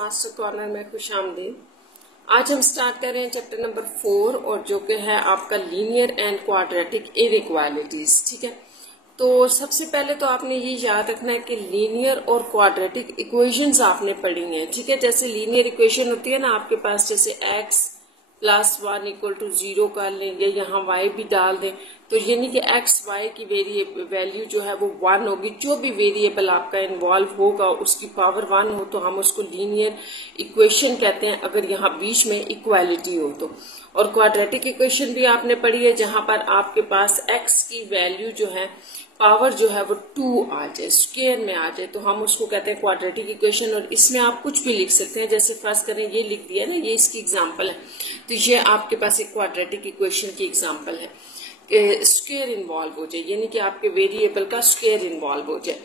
Master corner में खुशामदीद। आज हम स्टार्ट कर रहे हैं चैप्टर नंबर 4 और जो कि है आपका लीनियर एंड क्वाड्रेटिक इनइक्वालिटीज। ठीक है, तो सबसे पहले तो आपने ये याद रखना है कि लीनियर और क्वाड्रेटिक इक्वेशंस आपने पढ़ी हैं। ठीक है, जैसे लीनियर इक्वेशन होती है ना आपके पास, जैसे x प्लस 1 इक्वल टू 0 कर लेंगे, यहाँ y भी डाल दें, तो यानी कि x y की वैल्यू जो है वो 1 होगी। जो भी वेरिएबल आपका इन्वॉल्व होगा उसकी पावर 1 हो तो हम उसको लीनियर इक्वेशन कहते हैं, अगर यहाँ बीच में इक्वालिटी हो तो। और क्वाड्रेटिक इक्वेशन भी आपने पढ़ी है जहां पर आपके पास x की वैल्यू जो है पावर जो है वो 2 आ जाए, स्क्वायर में आ जाए, तो हम उसको कहते हैं क्वाड्रेटिक इक्वेशन। और इसमें आप कुछ भी लिख सकते हैं, जैसे फर्स्ट करें ये लिख दिया ना, ये इसकी एग्जांपल है, तो ये आपके पास एक क्वाड्रेटिक इक्वेशन की एग्जांपल है। स्क्वायर इन्वॉल्व हो जाए, यानी कि आपके वेरिएबल का स्क्वायर इन्वॉल्व हो जाए।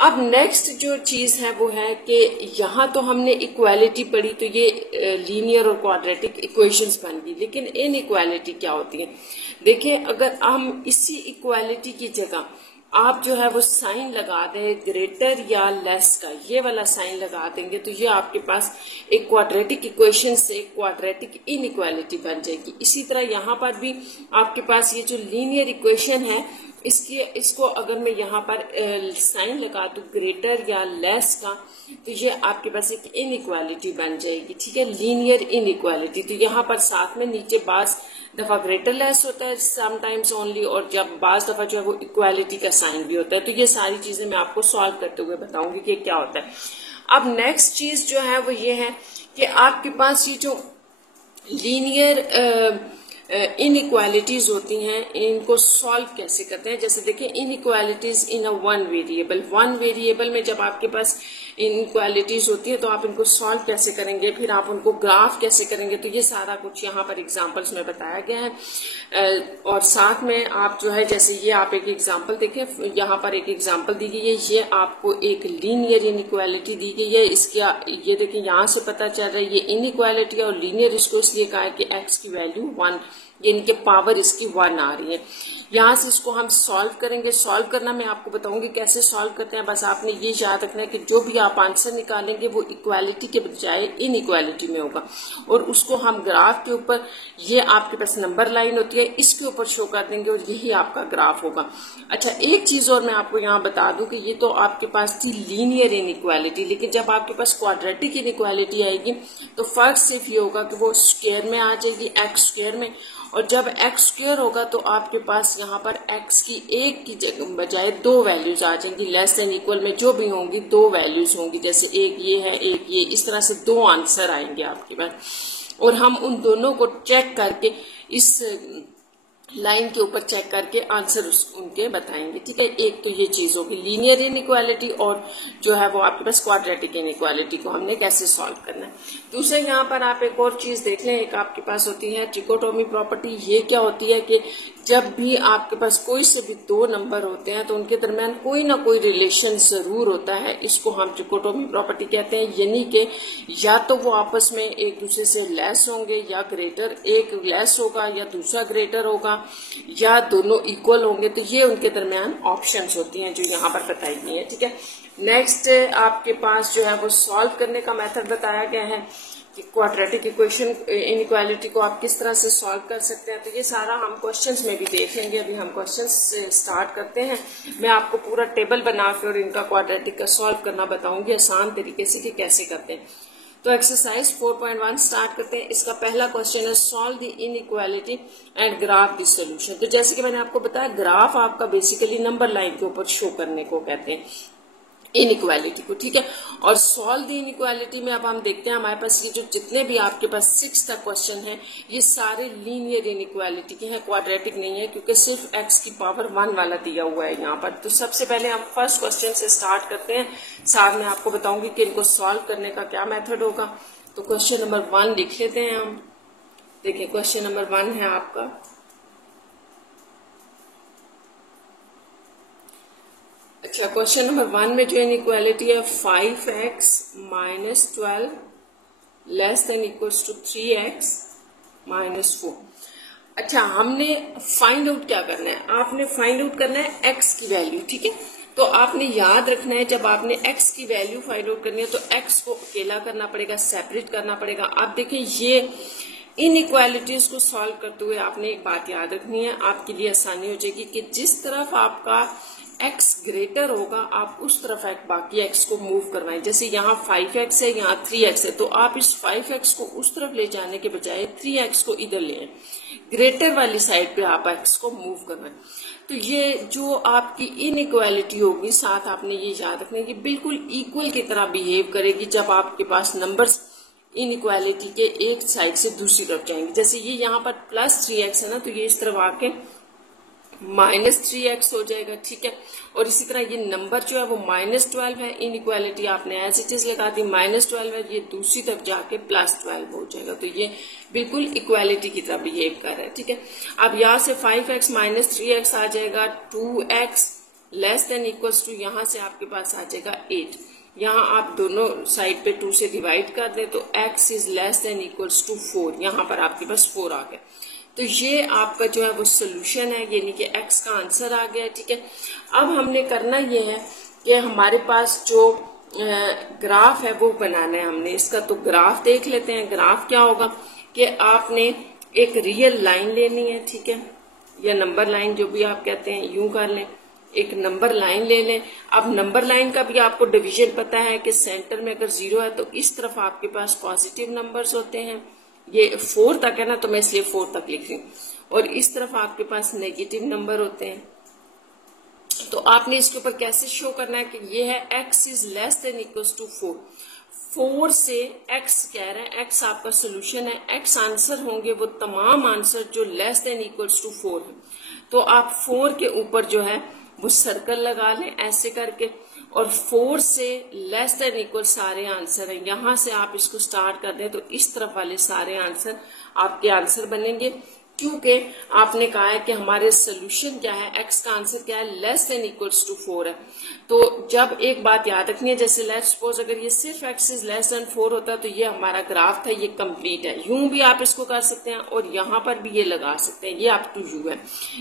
अब नेक्स्ट जो चीज है वो है कि यहाँ तो हमने इक्वालिटी पढ़ी, तो ये लीनियर और क्वाड्रेटिक इक्वेशंस बन गई। लेकिन इनइक्वालिटी क्या होती है? देखिए, अगर हम इसी इक्वालिटी की जगह आप जो है वो साइन लगा दें ग्रेटर या लेस का, ये वाला साइन लगा देंगे, तो ये आपके पास एक क्वाड्रेटिक इक्वेशन से क्वाड्रेटिक इनइक्वालिटी बन जाएगी। इसी तरह यहाँ पर भी आपके पास ये जो लीनियर इक्वेशन है इसको अगर मैं यहाँ पर साइन लगा दूं ग्रेटर या लेस का, तो ये आपके पास एक इनइक्वालिटी बन जाएगी। ठीक है, लीनियर इनइक्वालिटी। तो यहाँ पर साथ में नीचे बाज दफा ग्रेटर लेस होता है समटाइम्स ओनली, और जब बाज दफा जो है वो इक्वालिटी का साइन भी होता है। तो ये सारी चीजें मैं आपको सॉल्व करते हुए बताऊंगी कि क्या होता है। अब नेक्स्ट चीज जो है वो ये है कि आपके पास ये जो लीनियर इनइक्वालिटीज होती हैं, इनको सॉल्व कैसे करते हैं। जैसे देखिए, inequalities in a one variable में जब आपके पास इनइक्वालिटीज होती है तो आप इनको सॉल्व कैसे करेंगे, फिर आप उनको ग्राफ कैसे करेंगे, तो ये सारा कुछ यहाँ पर एग्जांपल्स में बताया गया है। और साथ में आप जो है, जैसे ये आप एक एग्जांपल देखें, यहाँ पर एक एग्जांपल दी गई है, ये आपको एक लीनियर इनइक्वालिटी दी गई है। इसका ये देखिए यहाँ से पता चल रहा है ये इनइक्वालिटी है, और लीनियर इसको इसलिए कहा है कि x की वैल्यू 1, यानी कि पावर इसकी 1 आ रही है। यहाँ से इसको हम सॉल्व करेंगे। सॉल्व करना मैं आपको बताऊंगी कैसे सॉल्व करते हैं। बस आपने ये याद रखना है कि जो भी आप आंसर निकालेंगे वो इक्वालिटी के बजाय इनइक्वालिटी में होगा, और उसको हम ग्राफ के ऊपर, ये आपके पास नंबर लाइन होती है, इसके ऊपर शो कर देंगे और यही आपका ग्राफ होगा। अच्छा, एक चीज और मैं आपको यहाँ बता दूं कि ये तो आपके पास थी लीनियर इनइक्वालिटी, लेकिन जब आपके पास क्वाड्रेटिक इनइक्वालिटी आएगी तो फर्क सिर्फ ये होगा कि वो स्क्वायर में आ जाएगी, एक्स स्क्वायर में। और जब एक्स स्क्वायर होगा तो आपके पास यहाँ पर एक्स की एक की जगह बजाय 2 वैल्यूज आ जाएंगी। लेस देन इक्वल में जो भी होंगी 2 वैल्यूज होंगी, जैसे एक ये है एक ये, इस तरह से 2 आंसर आएंगे आपके पास। और हम उन दोनों को चेक करके इस लाइन के ऊपर चेक करके आंसर उनके बताएंगे। ठीक है, एक तो ये चीज होगी लीनियर इनइक्वालिटी, और जो है वो आपके पास क्वाड्रेटिक इनइक्वालिटी को हमने कैसे सॉल्व करना है। दूसरे यहाँ पर आप एक और चीज देख लें, एक आपके पास होती है ट्रिकोटोमी प्रॉपर्टी। ये क्या होती है कि जब भी आपके पास कोई से भी 2 नंबर होते हैं तो उनके दरमियान कोई ना कोई रिलेशन जरूर होता है, इसको हम ट्रिकोटोमी प्रॉपर्टी कहते हैं। यानी कि या तो वो आपस में एक दूसरे से लेस होंगे या ग्रेटर, एक लेस होगा या दूसरा ग्रेटर होगा, या दोनों इक्वल होंगे। तो ये उनके दरमियान ऑप्शंस होती हैं जो यहाँ पर बताई गई है। ठीक है, नेक्स्ट आपके पास जो है वो सॉल्व करने का मेथड बताया गया है कि क्वाड्रेटिक इक्वेशन इनइक्वालिटी को आप किस तरह से सॉल्व कर सकते हैं। तो ये सारा हम क्वेश्चंस में भी देखेंगे। अभी हम क्वेश्चंस से स्टार्ट करते हैं। मैं आपको पूरा टेबल बना के और इनका क्वाड्रेटिक का सॉल्व करना बताऊंगी आसान तरीके से कि कैसे करते हैं। तो एक्सरसाइज 4.1 स्टार्ट करते हैं। इसका पहला क्वेश्चन है solve the inequality and graph the solution. तो जैसे कि मैंने आपको बताया, ग्राफ आपका बेसिकली नंबर लाइन के ऊपर शो करने को कहते हैं इनइक्वालिटी को। ठीक है, और सॉल्व द इनइक्वालिटी में अब हम देखते हैं हमारे पास ये जो जितने भी आपके पास 6 तक क्वेश्चन है ये सारे लीनियर इनइक्वालिटी के हैं, क्वाड्रेटिक नहीं है, क्योंकि सिर्फ x की पावर 1 वाला दिया हुआ है यहाँ पर। तो सबसे पहले हम फर्स्ट क्वेश्चन से स्टार्ट करते हैं, साथ में आपको बताऊंगी कि इनको सॉल्व करने का क्या मेथड होगा। तो क्वेश्चन नंबर 1 लिख लेते हैं हम। देखिए, क्वेश्चन नंबर 1 है आपका, अच्छा क्वेश्चन नंबर 1 में जो इनइक्वालिटी है 5x minus 12 less than equals to 3x minus 4। अच्छा, हमने फाइंड आउट क्या करना है, आपने फाइंड आउट करना है x की वैल्यू। ठीक है, तो आपने याद रखना है जब आपने x की वैल्यू फाइंड आउट करनी है तो x को अकेला करना पड़ेगा, सेपरेट करना पड़ेगा। आप देखिए ये इनइक्वालिटीज को सॉल्व करते हुए आपने एक बात याद रखनी है, आपके लिए आसानी हो जाएगी कि जिस तरफ आपका x ग्रेटर होगा आप उस तरफ बाकी x को मूव करवाएं। जैसे यहाँ 5x है, यहाँ 3x है, तो आप इस 5x को उस तरफ ले जाने के बजाय 3x को इधर ले आए, ग्रेटर वाली साइड पे आप x को मूव करवाएं। तो ये जो आपकी इनइक्वालिटी होगी, साथ आपने ये याद रखना है कि बिल्कुल इक्वल की तरह बिहेव करेगी जब आपके पास नंबर्स इनइक्वालिटी के एक साइड से दूसरी तरफ जाएंगे। जैसे ये यहाँ पर प्लस 3x है ना, तो ये इस तरफ आके -3x हो जाएगा, ठीक है। और इसी तरह ये नंबर जो है वो -12 है, इनइक्वालिटी आपने एज इट इज लगा दी, -12 है, ये दूसरी तरफ जाके +12 हो जाएगा। तो ये बिल्कुल इक्वालिटी की तरह बिहेव कर रहा है, ठीक है। अब यहाँ से 5x - 3x आ जाएगा, 2x less than equals to, यहाँ से आपके पास आ जाएगा 8। यहाँ आप दोनों साइड पे 2 से डिवाइड कर दें तो x is less than equals to 4, यहाँ पर आपके पास 4 आ गया। तो ये आपका जो है वो सोल्यूशन है, यानी कि x का आंसर आ गया, ठीक है। अब हमने करना ये है कि हमारे पास जो ग्राफ है वो बनाना है हमने इसका। तो ग्राफ देख लेते हैं। ग्राफ क्या होगा कि आपने एक रियल लाइन लेनी है, ठीक है, या नंबर लाइन जो भी आप कहते हैं, यूं कर लें, एक नंबर लाइन ले लें। अब नंबर लाइन का भी आपको डिवीजन पता है कि सेंटर में अगर 0 है तो इस तरफ आपके पास पॉजिटिव नंबर्स होते हैं, ये 4 तक है ना तो मैं इसलिए 4 तक लिख रही हूँ, और इस तरफ आपके पास नेगेटिव नंबर होते हैं। तो आपने इसके ऊपर कैसे शो करना है कि ये है x is less than equals to 4। 4 से x कह रहे हैं, x आपका सोल्यूशन है, x आंसर होंगे वो तमाम आंसर जो लेस देन इक्वल्स टू 4 है। तो आप 4 के ऊपर जो है वो सर्कल लगा लें ऐसे करके, और 4 से लेस देन इक्वल सारे आंसर हैं, यहां से आप इसको स्टार्ट कर दें तो इस तरफ वाले सारे आंसर आपके आंसर बनेंगे, क्योंकि आपने कहा है कि हमारे सोल्यूशन क्या है, x का आंसर क्या है, लेस देन इक्वल्स टू 4 है। तो जब एक बात याद रखनी है, जैसे लेट्स सपोज अगर ये सिर्फ x इज लेस देन 4 होता तो ये हमारा ग्राफ था, ये कंप्लीट है। यूं भी आप इसको कर सकते हैं और यहाँ पर भी ये लगा सकते हैं, ये अप टू यू है।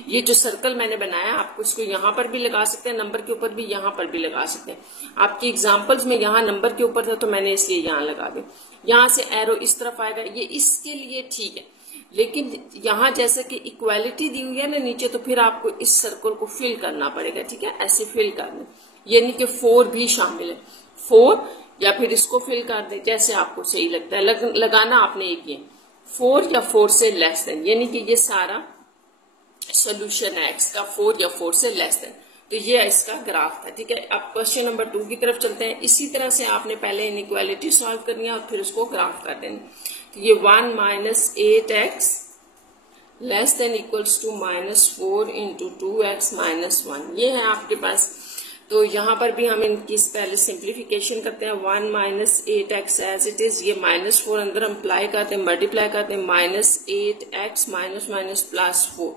ये जो सर्कल मैंने बनाया आपको इसको यहाँ पर भी लगा सकते हैं, नंबर के ऊपर भी यहाँ पर भी लगा सकते हैं। आपकी एग्जाम्पल्स में यहाँ नंबर के ऊपर था तो मैंने इसलिए यहाँ लगा दिया। यहाँ से एरो इस तरफ आएगा, ये इसके लिए ठीक है, लेकिन यहाँ जैसे कि इक्वालिटी दी हुई है ना नीचे, तो फिर आपको इस सर्कल को फिल करना पड़ेगा, ठीक है, ऐसे फिल करना, यानी कि 4 भी शामिल है, 4 या फिर इसको फिल कर दे जैसे आपको सही लगता है। लगाना आपने एक ये 4 या 4 से लेस देन, यानी कि ये सारा सोल्यूशन है x का 4 या 4 से लेस देन। तो ये इसका ग्राफ था, ठीक है। अब क्वेश्चन नंबर 2 की तरफ चलते हैं। इसी तरह से आपने पहले इनइक्वालिटी सॉल्व करनी है और फिर उसको ग्राफ कर देना। तो ये 1 - 8x less than equals to -4 into 2x - 1, ये है आपके पास। तो यहाँ पर भी हम इनकी पहले सिंप्लीफिकेशन करते हैं। 1 - 8x एज इट इज, ये -4 अंदर हम अप्लाई करते हैं, मल्टीप्लाई करते हैं, -8x -+4।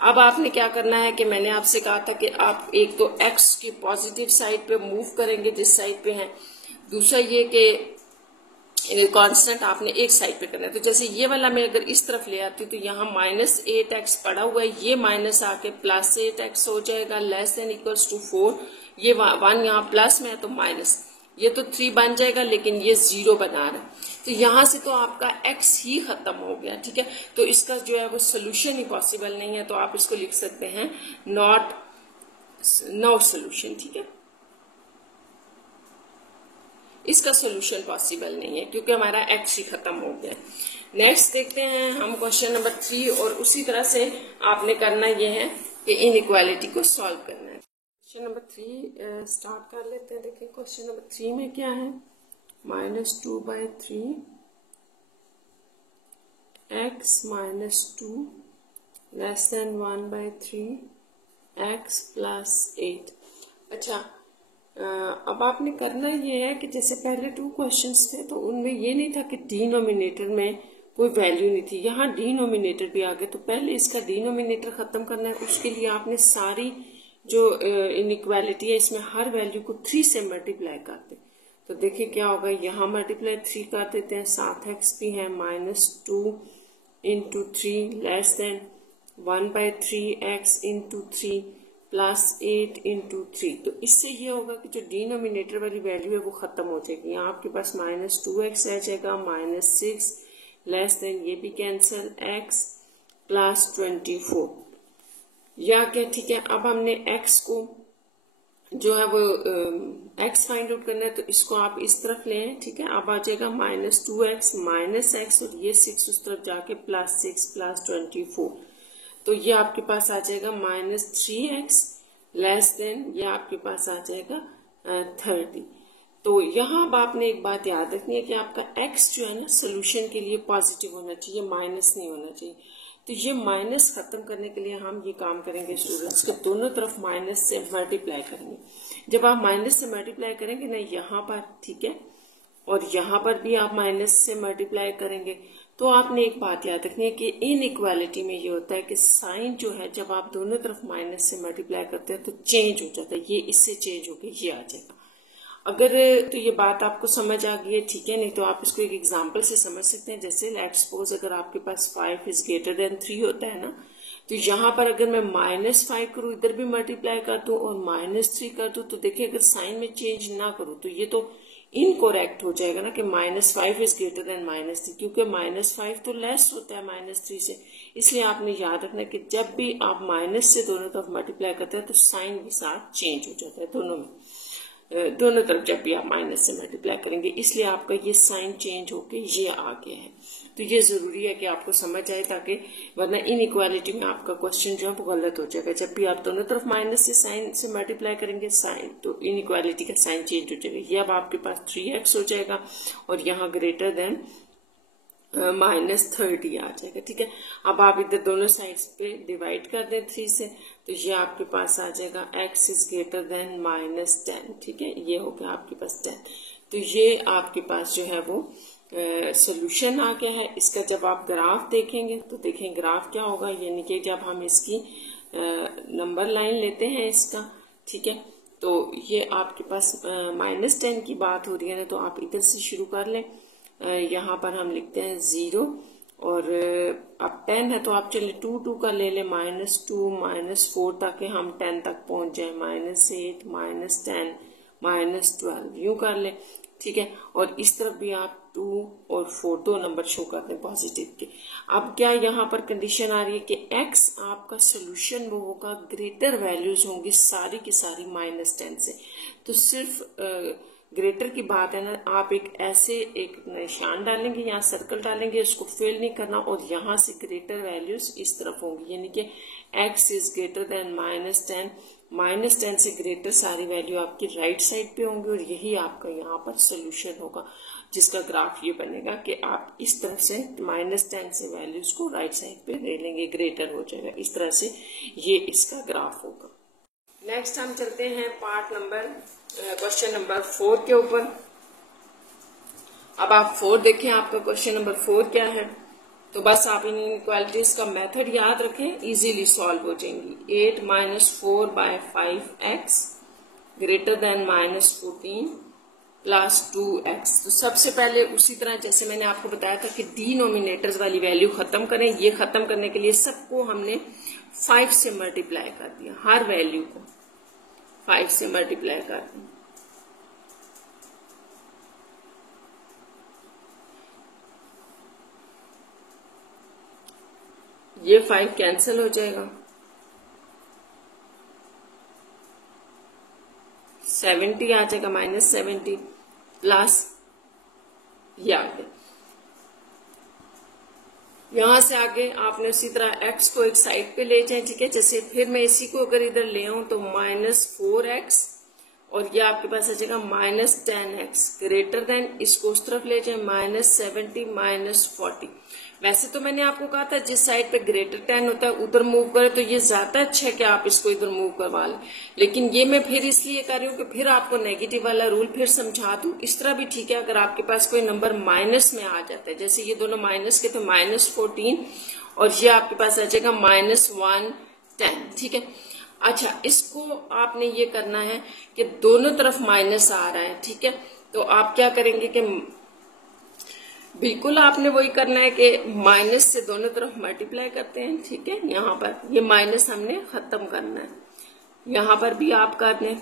अब आपने क्या करना है कि मैंने आपसे कहा था कि आप एक तो x की पॉजिटिव साइड पे मूव करेंगे जिस साइड पे है, दूसरा ये कि कांस्टेंट आपने एक साइड पे करना है। तो जैसे ये वाला मैं अगर इस तरफ ले आती हूँ तो यहाँ -8x पड़ा हुआ है, ये माइनस आके +8x हो जाएगा, लेस देन इक्वल्स टू 4। ये 1 यहाँ प्लस में है तो माइनस, ये तो 3 बन जाएगा लेकिन ये 0 बना रहा है। तो यहाँ से तो आपका x ही खत्म हो गया, ठीक है। तो इसका जो है वो सोल्यूशन ही पॉसिबल नहीं है, तो आप इसको लिख सकते हैं नॉट सोल्यूशन, ठीक है। इसका सोल्यूशन पॉसिबल नहीं है क्योंकि हमारा x ही खत्म हो गया। नेक्स्ट देखते हैं हम क्वेश्चन नंबर 3, और उसी तरह से आपने करना ये है कि इनइक्वालिटी को सॉल्व करना है। क्वेश्चन नंबर 3 स्टार्ट कर लेते हैं। देखिए क्वेश्चन नंबर 3 में क्या है, -2/3 x - 2 लेस देन 1/3 x + 8। अच्छा, अब आपने करना ये है कि जैसे पहले 2 क्वेश्चंस थे तो उनमें ये नहीं था कि डिनोमिनेटर में कोई वैल्यू नहीं थी, यहाँ डिनोमिनेटर भी आ गए। तो पहले इसका डिनोमिनेटर खत्म करना है, उसके लिए आपने सारी जो इनइक्वालिटी है इसमें हर वैल्यू को 3 से मल्टीप्लाई कर दे। तो देखिए क्या होगा, यहाँ मल्टीप्लाई 3 कर देते हैं, साथ x भी है, -2 into 3 less than 1/3 x into 3 plus 8 into 3। तो इससे ये होगा कि जो डिनोमिनेटर वाली वैल्यू है वो खत्म हो जाएगी। यहाँ आपके पास -2x आ जाएगा, -6 लेस देन ये भी कैंसिल, x प्लस 24 या क्या, ठीक है। अब हमने x को जो है वो x फाइंड आउट करना है, तो इसको आप इस तरफ ले आए, ठीक है। अब आ जाएगा -2x -x और ये 6 उस तरफ जाके +6 प्लस 24, तो ये आपके पास आ जाएगा -3x लेस देन ये आपके पास आ जाएगा 30। तो यहाँ अब आपने एक बात याद रखनी है कि आपका x जो है ना सोल्यूशन के लिए पॉजिटिव होना चाहिए, माइनस नहीं होना चाहिए। तो ये माइनस खत्म करने के लिए हम ये काम करेंगे स्टूडेंट्स के दोनों तरफ माइनस से मल्टीप्लाई करेंगे। जब आप माइनस से मल्टीप्लाई करेंगे ना यहाँ पर, ठीक है, और यहाँ पर भी आप माइनस से मल्टीप्लाई करेंगे, तो आपने एक बात याद रखनी है कि इनइक्वालिटी में ये होता है कि साइन जो है जब आप दोनों तरफ माइनस से मल्टीप्लाई करते हैं तो चेंज हो जाता है, ये इससे चेंज होकर ये आ जाएगा। अगर तो ये बात आपको समझ आ गई है, ठीक है, नहीं तो आप इसको एक एग्जांपल से समझ सकते हैं। जैसे लेट्स सपोज अगर आपके पास 5 इज ग्रेटर देन 3 होता है ना, तो यहाँ पर अगर मैं -5 करूँ, इधर भी मल्टीप्लाई कर दूं और -3 कर दूं, तो देखिए अगर साइन में चेंज ना करूँ तो ये तो इनकोरेक्ट हो जाएगा ना कि -5 इज ग्रेटर देन -3, क्योंकि -5 तो लेस होता है -3 से। इसलिए आपने याद रखना कि जब भी आप माइनस से दोनों तरफ मल्टीप्लाई करते हैं तो साइन भी साथ चेंज हो जाता है दोनों में, दोनों तरफ जब भी आप माइनस से मल्टीप्लाई करेंगे, इसलिए आपका ये साइन चेंज होके ये आ गया है। तो ये जरूरी है कि आपको समझ आए, ताकि वरना इनइक्वालिटी में आपका क्वेश्चन जो है वो गलत हो जाएगा। जब भी आप दोनों तरफ माइनस से साइन से मल्टीप्लाई करेंगे साइन, तो इनइक्वालिटी का साइन चेंज हो जाएगा। ये अब आपके पास 3x हो जाएगा और यहाँ ग्रेटर देन -30 आ जाएगा, ठीक है। अब आप इधर दोनों साइड्स पे डिवाइड कर दें 3 से, तो ये आपके पास आ जाएगा x इज ग्रेटर देन -10, ठीक है, ये हो गया आपके पास 10। तो ये आपके पास जो है वो सोल्यूशन आ गया है। इसका जब आप ग्राफ देखेंगे तो देखें ग्राफ क्या होगा, यानी कि जब हम इसकी नंबर लाइन लेते हैं इसका, ठीक है, तो ये आपके पास -10 की बात हो रही है ना, तो आप इधर से शुरू कर लें। यहाँ पर हम लिखते हैं 0 और अब 10 है तो आप चलिए 2 का ले लें, -2 -4 ताकि हम 10 तक पहुंच जाए, -8 -10 -12 यूं कर लें, ठीक है। और इस तरफ भी आप 2 और 4 दो नंबर शो कर दें पॉजिटिव के। अब क्या यहाँ पर कंडीशन आ रही है कि x आपका सोल्यूशन वो होगा, ग्रेटर वैल्यूज होंगी सारी की सारी -10 से। तो सिर्फ ग्रेटर की बात है ना, आप एक ऐसे एक निशान डालेंगे, यहाँ सर्कल डालेंगे, उसको फेल नहीं करना, और यहाँ से ग्रेटर वैल्यूज इस तरफ होंगी, यानी कि x इज ग्रेटर देन -10, -10 से ग्रेटर सारी वैल्यू आपकी राइट साइड पे होंगी, और यही आपका यहाँ पर सोल्यूशन होगा, जिसका ग्राफ ये बनेगा कि आप इस तरफ से -10 से वैल्यूज को राइट साइड पे ले लेंगे, ग्रेटर हो जाएगा, इस तरह से ये इसका ग्राफ होगा। नेक्स्ट हम चलते हैं पार्ट नंबर क्वेश्चन नंबर 4 के ऊपर। अब आप 4 देखें, आपका क्वेश्चन नंबर 4 क्या है। तो बस आप इन इनइक्वालिटीज का मेथड याद रखें, इजीली सॉल्व हो जाएंगी। 8 - 4/5x greater than -14 plus 2x। तो सबसे पहले उसी तरह जैसे मैंने आपको बताया था कि डिनोमिनेटर्स वाली वैल्यू खत्म करें, ये खत्म करने के लिए सबको हमने 5 से मल्टीप्लाई कर दिया, हर वैल्यू को 5 से मल्टीप्लाई कर दिया। ये 5 कैंसिल हो जाएगा, 70 आ जाएगा, -70 प्लस ये आ गया। यहां से आगे आपने उसी तरह x को एक साइड पे ले जाए, ठीक है। जैसे फिर मैं इसी को अगर इधर ले आऊं तो -4x और ये आपके पास आ जाएगा -10x ग्रेटर देन, इसको उस तरफ ले जाए -70 -40। वैसे तो मैंने आपको कहा था जिस साइड पे ग्रेटर 10 होता है उधर मूव करें, तो ये ज्यादा अच्छा है कि आप इसको इधर मूव करवा लें। लेकिन ये मैं फिर इसलिए कर रही हूँ कि फिर आपको नेगेटिव वाला रूल फिर समझा दूं। इस तरह भी ठीक है, अगर आपके पास कोई नंबर माइनस में आ जाता है, जैसे ये दोनों माइनस के थे, -14 और ये आपके पास आ जाएगा -110, ठीक है। अच्छा, इसको आपने ये करना है कि दोनों तरफ माइनस आ रहा है, ठीक है। तो आप क्या करेंगे कि बिल्कुल आपने वही करना है कि माइनस से दोनों तरफ मल्टीप्लाई करते हैं, ठीक है। यहाँ पर ये माइनस हमने खत्म करना है, यहां पर भी आप कर दें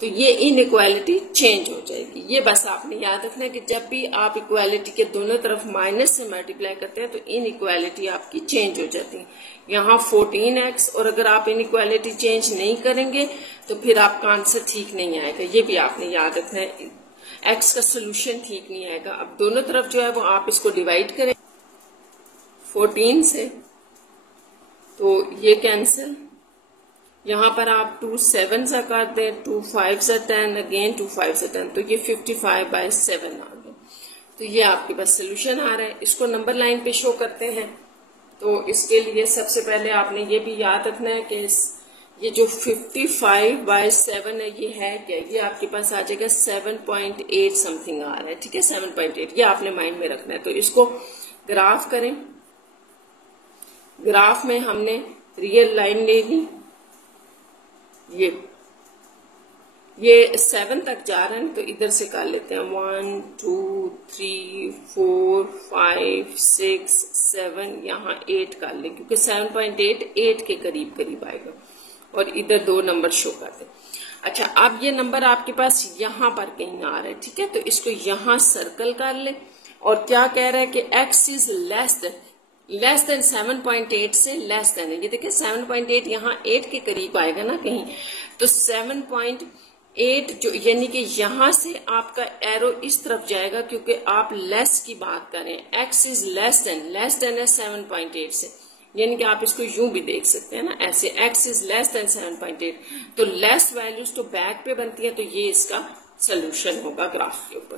तो ये इनइक्वालिटी चेंज हो जाएगी। ये बस आपने याद रखना है कि जब भी आप इक्वालिटी के दोनों तरफ माइनस से मल्टीप्लाई करते हैं तो इनइक्वालिटी आपकी चेंज हो जाती है। यहाँ 14x, और अगर आप इनइक्वालिटी चेंज नहीं करेंगे तो फिर आपका आंसर ठीक नहीं आएगा। ये भी आपने याद रखना है, x का सोल्यूशन ठीक नहीं आएगा। अब दोनों तरफ जो है वो आप इसको डिवाइड करें 14 से, तो ये कैंसिल, यहाँ पर आप 2 7 सा कर दें, 2 5 सा 10, अगेन 2 5 सा 10, तो ये 55/7 आ गया। तो ये आपके पास सोल्यूशन आ रहा है। इसको नंबर लाइन पे शो करते हैं। तो इसके लिए सबसे पहले आपने ये भी याद रखना है कि ये जो 55/7 है ये है क्या, ये आपके पास आ जाएगा 7.8 समथिंग आ रहा है, ठीक है, 7.8, ये आपने माइंड में रखना है। तो इसको ग्राफ करें। ग्राफ में हमने रियल लाइन ले ली, ये 7 तक जा रहे हैं तो इधर से कर लेते हैं 1 2 3 4 5 6 7, यहाँ 8 कर ले क्योंकि 7.8 8 के करीब करीब आएगा, और इधर 2 नंबर शो करते हैं। अच्छा, अब ये नंबर आपके पास यहाँ पर कहीं आ रहा है, ठीक है, तो इसको यहाँ सर्कल कर ले, और क्या कह रहा है कि x इज लेस देन 7.8 से लेस देन है। ये देखिए 7.8 यहाँ 8 के करीब आएगा ना कहीं, तो 7.8 जो यानी कि यहाँ से आपका एरो इस तरफ जाएगा क्योंकि आप लेस की बात करें। x इज लेस देन है 7.8 से, यानी कि आप इसको यूं भी देख सकते हैं ना ऐसे, x इज लेस देन 7.8, तो लेस वैल्यूज तो बैक पे बनती है, तो ये इसका सोल्यूशन होगा ग्राफ के ऊपर।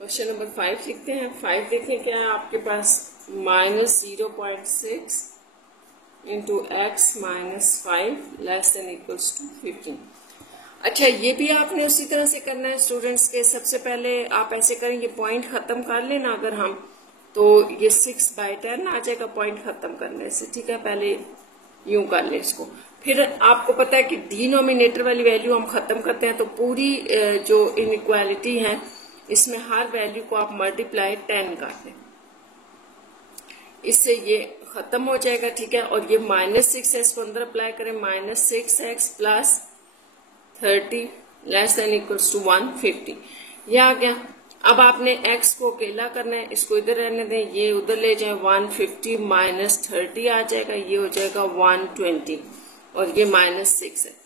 क्वेश्चन नंबर 5 लिखते हैं। 5 देखें क्या है आपके पास, -0.6 into x -5 less than equals to 15। अच्छा, ये भी आपने उसी तरह से करना है स्टूडेंट्स के। सबसे पहले आप ऐसे करेंगे, पॉइंट खत्म कर लेना अगर हम, तो ये 6/10 आ जाएगा पॉइंट खत्म करने से, ठीक है। पहले यूं कर ले इसको, फिर आपको पता है कि डिनोमिनेटर वाली वैल्यू हम खत्म करते हैं, तो पूरी जो इनइक्वालिटी है इसमें हर वैल्यू को आप मल्टीप्लाई 10 कर दें, इससे ये खत्म हो जाएगा, ठीक है। और ये -6x को अंदर अप्लाई करें, -6x plus 30 less than equals to 150, ये आ गया। अब आपने x को अकेला करना है, इसको इधर रहने दें, ये उधर ले जाए, 150 माइनस 30 आ जाएगा, ये हो जाएगा 120, और ये -6 है।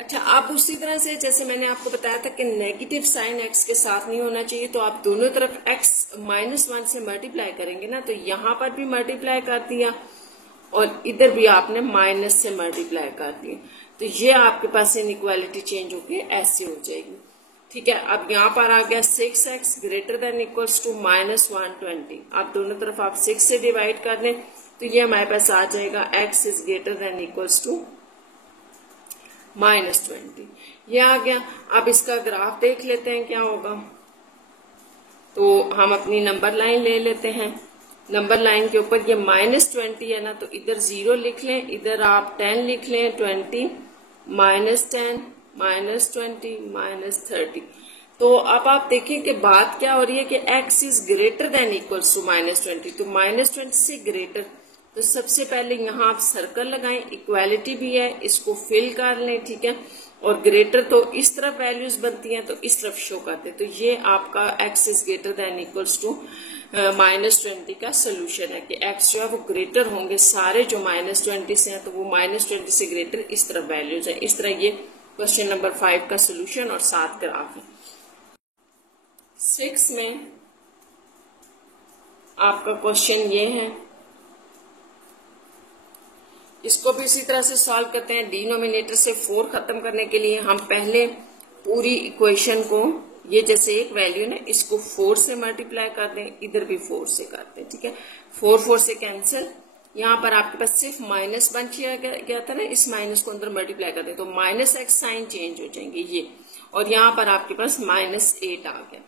अच्छा, आप उसी तरह से जैसे मैंने आपको बताया था कि नेगेटिव साइन x के साथ नहीं होना चाहिए, तो आप दोनों तरफ x -1 से मल्टीप्लाई करेंगे ना, तो यहाँ पर भी मल्टीप्लाई कर दिया और इधर भी आपने माइनस से मल्टीप्लाई कर दिया, तो ये आपके पास इनइक्वालिटी चेंज होके ऐसे हो जाएगी, ठीक है। अब यहाँ पर आ गया 6x greater than equals to -120, आप दोनों तरफ आप 6 से डिवाइड कर दें, तो ये हमारे पास आ जाएगा x is greater than equals to -20, ये आ गया। अब इसका ग्राफ देख लेते हैं क्या होगा। तो हम अपनी नंबर लाइन ले लेते हैं। नंबर लाइन के ऊपर ये -20 है ना, तो इधर 0 लिख लें, इधर आप 10 लिख लें, 20 -10 -20 -30। तो अब आप देखें कि बात क्या हो रही है कि x is greater than equals to -20, तो -20 से ग्रेटर, तो सबसे पहले यहाँ आप सर्कल लगाएं, इक्वालिटी भी है, इसको फिल कर लें, ठीक है। और ग्रेटर तो इस तरफ वैल्यूज बनती हैं, तो इस तरफ शो करते हैं, तो ये आपका x is greater than equals to -20 का सोल्यूशन है कि x जो है वो ग्रेटर होंगे, सारे जो -20 से हैं तो वो -20 से ग्रेटर इस तरफ वैल्यूज है। इस तरह ये क्वेश्चन नंबर 5 का सोल्यूशन और 7 ग्राफ है। 6 में आपका क्वेश्चन ये है, इसको भी इसी तरह से सॉल्व करते हैं। डिनोमिनेटर से 4 खत्म करने के लिए हम पहले पूरी इक्वेशन को, ये जैसे एक वैल्यू ना, इसको 4 से मल्टीप्लाई कर दें, इधर भी 4 से करते हैं, ठीक है। 4 से कैंसिल, यहाँ पर आपके पास सिर्फ माइनस बन गया था ना, इस माइनस को अंदर मल्टीप्लाई कर दें तो -x साइन चेंज हो जाएंगे ये, और यहाँ पर आपके पास -8 आ गया।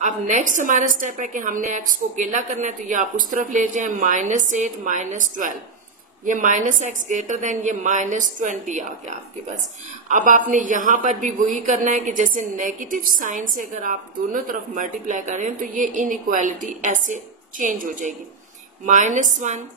अब नेक्स्ट हमारा स्टेप है कि हमने x को अकेला करना है, तो ये आप उस तरफ ले जाए, -8 -12, ये -x ग्रेटर देन ये -20 आ गया आपके पास। अब आपने यहाँ पर भी वही करना है कि जैसे नेगेटिव साइन से अगर आप दोनों तरफ मल्टीप्लाई कर रहे हैं तो ये इनइक्वालिटी ऐसे चेंज हो जाएगी, -1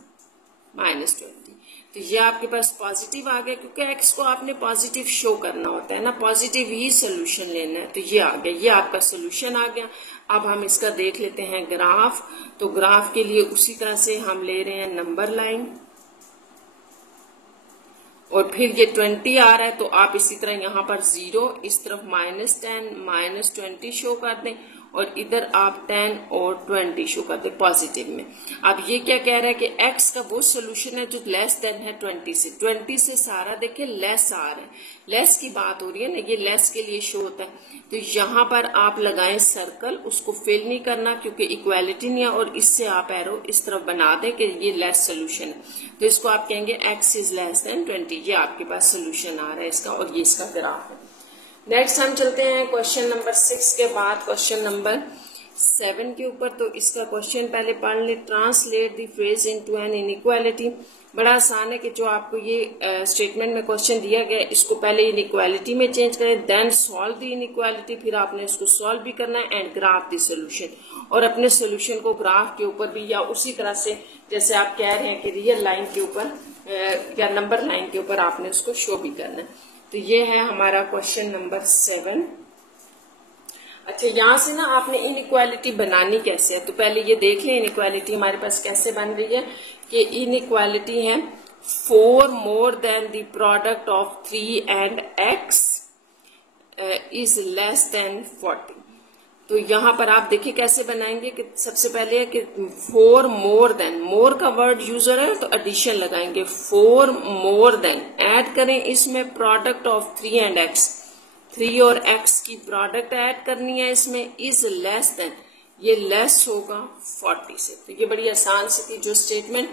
-20। तो ये आपके पास पॉजिटिव आ गया, क्योंकि x को आपने पॉजिटिव शो करना होता है ना, पॉजिटिव ही सोल्यूशन लेना है। तो ये आ गया, ये आपका सोल्यूशन आ गया। अब हम इसका देख लेते हैं ग्राफ। तो ग्राफ के लिए उसी तरह से हम ले रहे हैं नंबर लाइन, और फिर ये 20 आ रहा है, तो आप इसी तरह यहाँ पर 0, इस तरफ -10 -20 शो कर दें, और इधर आप 10 और 20 शो कर दें पॉजिटिव में। अब ये क्या कह रहा है कि x का वो सोल्यूशन है जो लेस देन है 20 से सारा देखिए लेस आ रहा है, लेस की बात हो रही है ना, ये लेस के लिए शो होता है। तो यहाँ पर आप लगाएं सर्कल, उसको फिल नहीं करना क्योंकि इक्वालिटी नहीं है, और इससे आप एरो इस तरफ बना दें कि ये लेस सोल्यूशन है। तो इसको आप कहेंगे x इज लेस देन 20, ये आपके पास सोल्यूशन आ रहा है इसका, और ये इसका ग्राफ है। नेक्स्ट हम चलते हैं क्वेश्चन नंबर 6 के बाद क्वेश्चन नंबर 7 के ऊपर। तो इसका क्वेश्चन पहले पढ़ ले, translate the phrase into an inequality. बड़ा आसान है कि जो आपको ये स्टेटमेंट में क्वेश्चन दिया गया है, इसको पहले इनइक्वालिटी में चेंज करें, देन सॉल्व द इनइक्वालिटी, फिर आपने उसको सॉल्व भी करना है, एंड ग्राफ द सोल्यूशन, और अपने सोल्यूशन को ग्राफ के ऊपर भी या उसी तरह से जैसे आप कह रहे हैं कि रियल लाइन के ऊपर या नंबर लाइन के ऊपर आपने उसको शो भी करना है। तो ये है हमारा क्वेश्चन नंबर 7। अच्छा, यहां से ना आपने इनइक्वालिटी बनानी कैसे है, तो पहले ये देख लें इनइक्वालिटी हमारे पास कैसे बन रही है। कि इनइक्वालिटी है 4 more than the product of 3 and x is less then 40। तो यहाँ पर आप देखिए कैसे बनाएंगे कि सबसे पहले है कि 4 मोर देन, मोर का वर्ड यूज हो रहा है तो एडिशन लगाएंगे, 4 मोर देन, ऐड करें इसमें प्रोडक्ट ऑफ 3 एंड x, 3 और x की प्रोडक्ट ऐड करनी है इसमें, इज लेस देन, ये लेस होगा 40 से। तो ये बड़ी आसान सी थी, जो स्टेटमेंट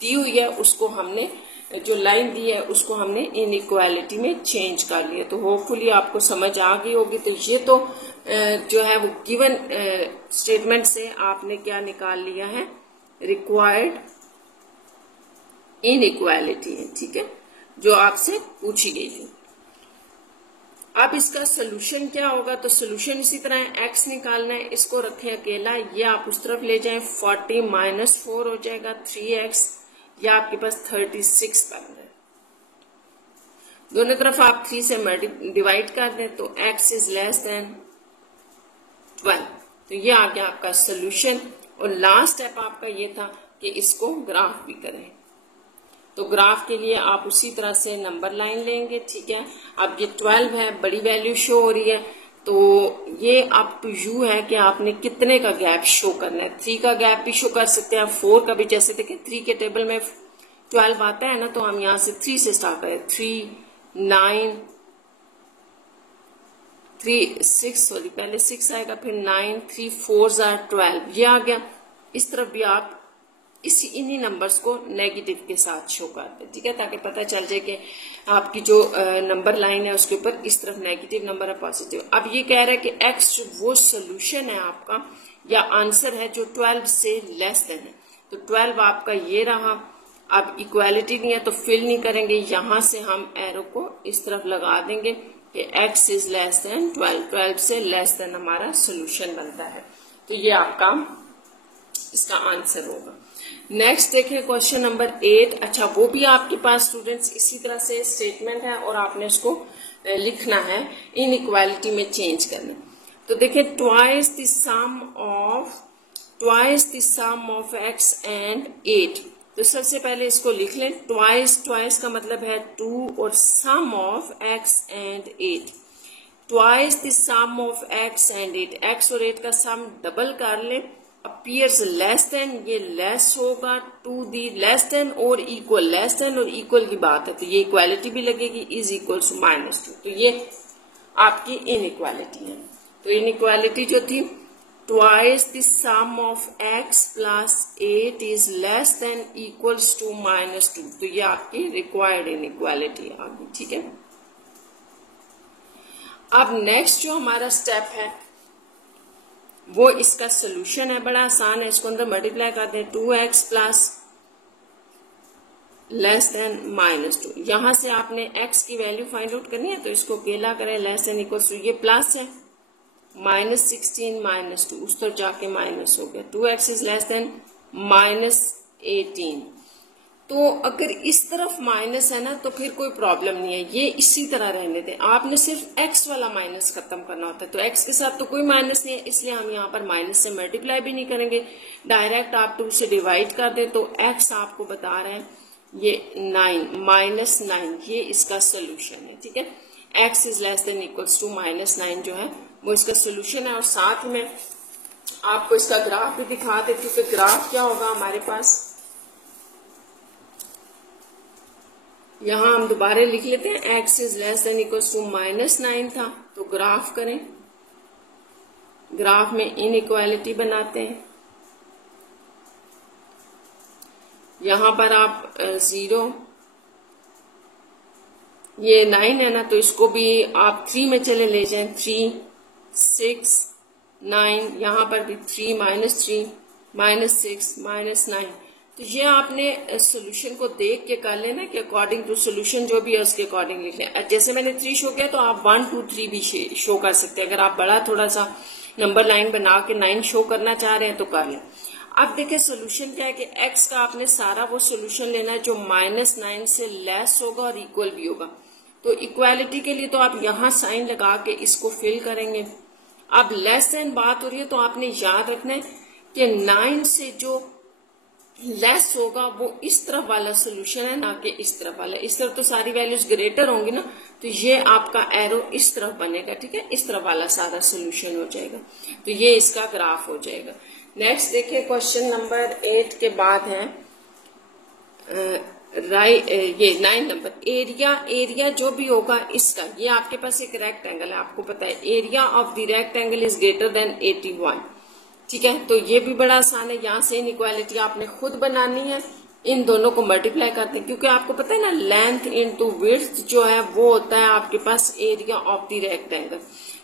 दी हुई है उसको हमने, जो लाइन दी है उसको हमने इनइक्वालिटी में चेंज कर लिया। तो होपफुली आपको समझ आ गई होगी। तो ये तो जो है वो गिवन स्टेटमेंट से आपने क्या निकाल लिया है, रिक्वायर्ड इनइक्वालिटी है, ठीक है, जो आपसे पूछी गई थी। अब इसका सोल्यूशन क्या होगा, तो सोल्यूशन इसी तरह है, x निकालना है, इसको रखें अकेला, ये आप उस तरफ ले जाएं, 40 - 4 हो जाएगा 3x, या आपके पास 36 बन रहा है। दोनों तरफ आप 3 से डिवाइड कर दें तो x इज लेस देन 12। तो ये आ गया आपका सोल्यूशन। और लास्ट स्टेप आपका ये था कि इसको ग्राफ भी करें। तो ग्राफ के लिए आप उसी तरह से नंबर लाइन लेंगे, ठीक है। अब ये 12 है, बड़ी वैल्यू शो हो रही है, तो ये अप टू यू है कि आपने कितने का गैप शो करना है। 3 का गैप भी शो कर सकते हैं, 4 का भी, जैसे देखिए 3 के टेबल में 12 आता है ना, तो हम यहाँ से 3 से स्टार्ट करें, 3 9 3 6 सॉरी पहले 6 आएगा, फिर 9 3 4 12, ये आ गया। इस तरफ भी आप इन्हीं नंबर्स को नेगेटिव के साथ शो करते हैं, ठीक है, ताकि पता चल जाए कि आपकी जो नंबर लाइन है उसके ऊपर इस तरफ नेगेटिव नंबर है, पॉजिटिव। अब ये कह रहा है कि x वो सोल्यूशन है आपका या आंसर है जो 12 से लेस देन है। तो 12 आपका ये रहा। अब इक्वालिटी नहीं है तो फिल नहीं करेंगे, यहां से हम एरो को इस तरफ लगा देंगे कि x इज लेस देन 12, 12 से लेस देन हमारा सोल्यूशन बनता है। तो ये आपका इसका आंसर होगा। नेक्स्ट देखिए क्वेश्चन नंबर 8। अच्छा, वो भी आपके पास स्टूडेंट्स इसी तरह से स्टेटमेंट है और आपने उसको लिखना है, इनइक्वालिटी में चेंज करना। तो देखिए twice the sum of x and 8। तो सबसे पहले इसको लिख लें, ट्वाइस का मतलब है 2 और sum of x and 8। Twice the sum of x and 8, x और 8 का सम डबल कर लें, अपीयर्स लेस देन, ये लेस होगा टू दी लेस देन और इक्वल, लेस देन और इक्वल की बात है तो ये इक्वालिटी भी लगेगी, इज इक्वल टू -2। तो ये आपकी इनइक्वालिटी है। तो इनइक्वालिटी जो थी twice the sum of x plus 8 is less than equals to -2। तो ये आपकी रिक्वायर्ड इनइक्वालिटी आ गई, ठीक है। अब नेक्स्ट जो हमारा स्टेप है वो इसका सोल्यूशन है, बड़ा आसान है, इसको अंदर मल्टीप्लाई करते हैं, 2x प्लस लेस देन -2। यहां से आपने x की वैल्यू फाइंड आउट करनी है तो इसको अकेला करें, लेस देन इक्वल टू, ये प्लस है, -16 -2, उस तरफ जाके माइनस हो गया, 2x इज लेस देन -18। तो अगर इस तरफ माइनस है ना तो फिर कोई प्रॉब्लम नहीं है, ये इसी तरह रहने दें। आपने सिर्फ x वाला माइनस खत्म करना होता है, तो x के साथ तो कोई माइनस नहीं है, इसलिए हम यहाँ पर माइनस से मल्टीप्लाई भी नहीं करेंगे, डायरेक्ट आप 2 से डिवाइड कर दें। तो x आपको बता रहे हैं ये 9 -9, ये इसका सोल्यूशन है। ठीक है, x is less than equals to -9 जो है वो इसका सोल्यूशन है। और साथ में आपको इसका ग्राफ भी दिखा देती हूँ कि ग्राफ क्या होगा हमारे पास। यहां हम दोबारा लिख लेते हैं, x is less than equals to -9 था, तो ग्राफ करें। ग्राफ में इनइक्वालिटी बनाते हैं। यहां पर आप 0, ये 9 है ना, तो इसको भी आप 3 में चले ले जाएं। 3 6 9, यहां पर भी 3 -3 -6 -9। तो ये आपने सोल्यूशन को देख के कर लेना कि अकॉर्डिंग टू सोल्यूशन जो भी है उसके अकॉर्डिंग लिख लें। जैसे मैंने 3 शो किया तो आप 1 2 3 भी शो कर सकते हैं। अगर आप बड़ा थोड़ा सा नंबर लाइन बना के 9 शो करना चाह रहे हैं तो कर लें। अब देखिए सोल्यूशन क्या है कि x का आपने सारा वो सोल्यूशन लेना है जो -9 से लेस होगा और इक्वल भी होगा। तो इक्वालिटी के लिए तो आप यहाँ साइन लगा के इसको फिल करेंगे। अब लेस देन बात हो रही है तो आपने याद रखना है कि 9 से जो लेस होगा वो इस तरफ वाला सोल्यूशन है, ना कि इस तरफ वाला। इस तरफ तो सारी वैल्यूज ग्रेटर होंगी ना, तो ये आपका एरो इस तरफ बनेगा। ठीक है, इस तरफ वाला सारा सोल्यूशन हो जाएगा, तो ये इसका ग्राफ हो जाएगा। नेक्स्ट देखिए क्वेश्चन नंबर 8 के बाद है ये 9 नंबर। एरिया जो भी होगा इसका, ये आपके पास एक रेक्टेंगल है, आपको पता है area of the rectangle is greater then 81। ठीक है, तो ये भी बड़ा आसान है। यहाँ से इनइक्वालिटी आपने खुद बनानी है, इन दोनों को मल्टीप्लाई करते हैं, क्योंकि आपको पता है ना लेंथ इनटू विड्थ जो है वो होता है आपके पास एरिया ऑफ द रेक्टेंगल।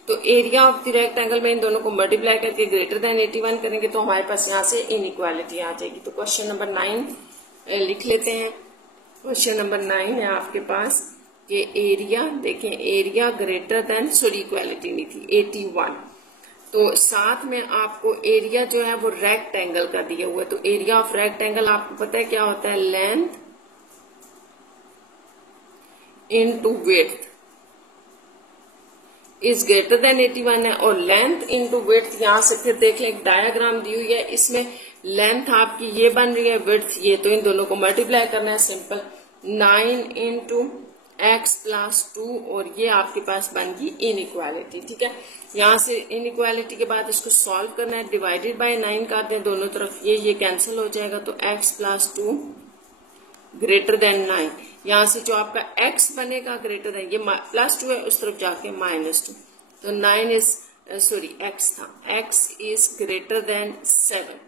तो एरिया ऑफ द रेक्टेंगल में इन दोनों को मल्टीप्लाई करके ग्रेटर देन 81 करेंगे तो हमारे पास यहाँ से इनइक्वालिटी आ जाएगी। तो क्वेश्चन नंबर 9 लिख लेते हैं। क्वेश्चन नंबर 9 है आपके पास कि एरिया, देखें area greater than, sorry equality नहीं थी, 81। तो साथ में आपको एरिया जो है वो रेक्टेंगल का दिया हुआ है। तो एरिया ऑफ रेक्टेंगल आपको पता है क्या होता है, length into width is greater then 81 है। और लेंथ इनटू विड्थ, यहां से फिर देख लें एक डायग्राम दी हुई है, इसमें लेंथ आपकी ये बन रही है, विड्थ ये, तो इन दोनों को मल्टीप्लाई करना है सिंपल। 9 इंटू x प्लस 2 और ये आपके पास बन गई इनइक्वालिटी। ठीक है, यहां से इनइक्वालिटी के बाद इसको सॉल्व करना है, डिवाइडेड बाय 9 कर दें दोनों तरफ, ये कैंसिल हो जाएगा। तो x प्लस 2 ग्रेटर देन 9, यहां से जो आपका x बनेगा ग्रेटर देन, ये प्लस 2 है उस तरफ जाके -2, तो 9 इज सॉरी x था, x इज ग्रेटर देन 7।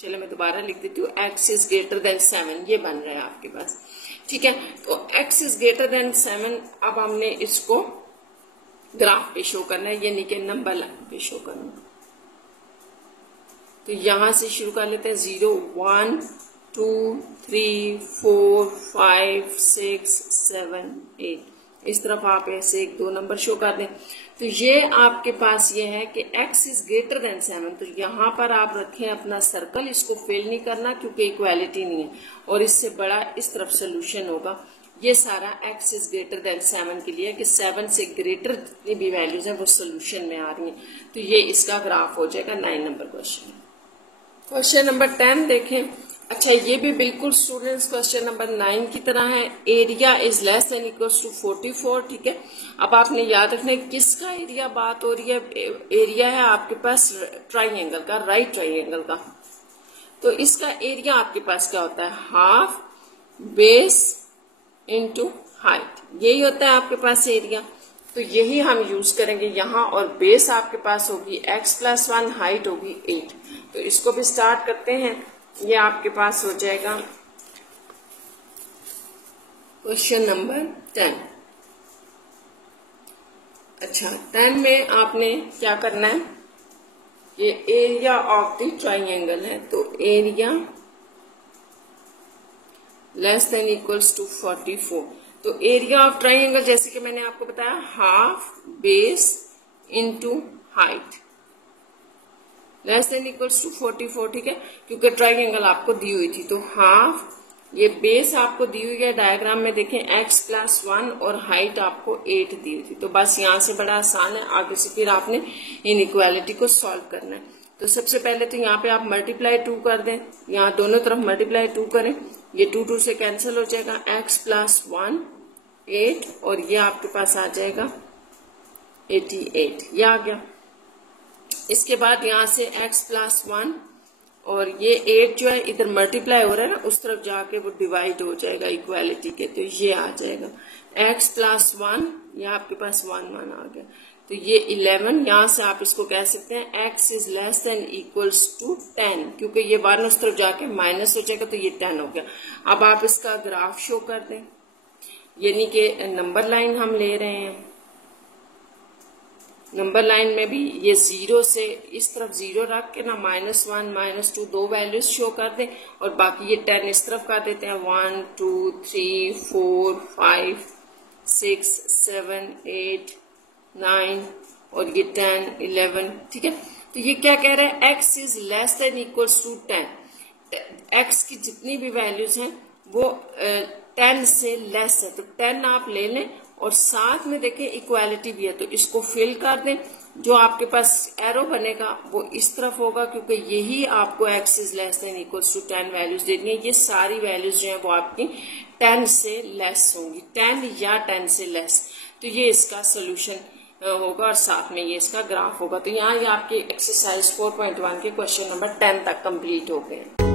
चलो मैं दोबारा लिख देती हूँ, x इज ग्रेटर देन 7, ये बन रहा है आपके पास। ठीक है, तो x इज ग्रेटर देन 7। अब हमने इसको ग्राफ पे शो करना है, यानी कि नंबर लाइन पे शो करना है। तो यहां से शुरू कर लेते हैं, 0 1 2 3 4 5 6 7 8, इस तरफ आप ऐसे 1 2 नंबर शो कर दें। तो ये आपके पास ये है कि x इज ग्रेटर देन 7, तो यहाँ पर आप रखें अपना सर्कल, इसको फेल नहीं करना क्योंकि इक्वालिटी नहीं है, और इससे बड़ा इस तरफ सोल्यूशन होगा। ये सारा x इज ग्रेटर देन 7 के लिए कि 7 से ग्रेटर जितनी भी वैल्यूज हैं वो सोल्यूशन में आ रही हैं, तो ये इसका ग्राफ हो जाएगा 9 नंबर क्वेश्चन। क्वेश्चन नंबर 10 देखें। अच्छा, ये भी बिल्कुल स्टूडेंट्स क्वेश्चन नंबर 9 की तरह है। Area is less than equals to 44। ठीक है, अब आपने याद रखना है किसका एरिया बात हो रही है। एरिया है आपके पास ट्राइंगल का, राइट ट्राइंगल का। तो इसका एरिया आपके पास क्या होता है, हाफ बेस इंटू हाइट, यही होता है आपके पास एरिया। तो यही हम यूज करेंगे यहाँ, और बेस आपके पास होगी x प्लस 1, हाइट होगी 8। तो इसको भी स्टार्ट करते हैं। ये आपके पास हो जाएगा क्वेश्चन नंबर 10। अच्छा, 10 में आपने क्या करना है, ये एरिया ऑफ द ट्राइंगल है, तो area less than equals to 44। तो एरिया ऑफ ट्राइंगल जैसे कि मैंने आपको बताया, half base into height less than equals to 44। ठीक है, क्योंकि ट्राइंगल आपको दी हुई थी, तो हाफ ये बेस आपको दी हुई है डायग्राम में, देखें x+1 और हाइट आपको 8 दी हुई थी। तो बस यहाँ से बड़ा आसान है, आगे से फिर आपने इनइक्वालिटी को सॉल्व करना है। तो सबसे पहले तो यहाँ पे आप मल्टीप्लाई 2 कर दें, यहाँ दोनों तरफ मल्टीप्लाई 2 करें, ये 2 से कैंसिल हो जाएगा, x+1 8 और ये आपके पास आ जाएगा 88, ये आ गया। इसके बाद यहाँ से x+1 और ये 8 जो है इधर मल्टीप्लाई हो रहा है ना, उस तरफ जाके वो डिवाइड हो जाएगा इक्वालिटी के, तो ये आ जाएगा x+1, ये आपके पास 1 1 आ गया। तो ये 11, यहाँ से आप इसको कह सकते हैं x is less than equals to 10, क्योंकि ये 1 उस तरफ जाके माइनस हो जाएगा, तो ये 10 हो गया। अब आप इसका ग्राफ शो कर दें, यानी कि नंबर लाइन हम ले रहे हैं, नंबर लाइन में भी ये 0 से इस तरफ 0 रख के ना -1 -2 दो वैल्यूज शो कर दें, और बाकी ये 10 इस तरफ कर देते हैं, 1 2 3 4 5 6 7 8 9 और ये 10 11, ठीक है। तो ये क्या कह रहा है, x is less than equals to 10, x की जितनी भी वैल्यूज हैं वो 10 से लेस है, तो 10 आप ले लें और साथ में देखें इक्वालिटी भी है, तो इसको फिल कर दें। जो आपके पास एरो बनेगा वो इस तरफ होगा, क्योंकि यही आपको x is less than equals to 10 values देनी है। ये सारी वैल्यूज जो है वो आपकी 10 से लेस होंगी, 10 या 10 से लेस, तो ये इसका सोल्यूशन होगा और साथ में ये इसका ग्राफ होगा। तो यहाँ ये आपके एक्सरसाइज 4.1 के क्वेश्चन नंबर 10 तक कंप्लीट हो गए।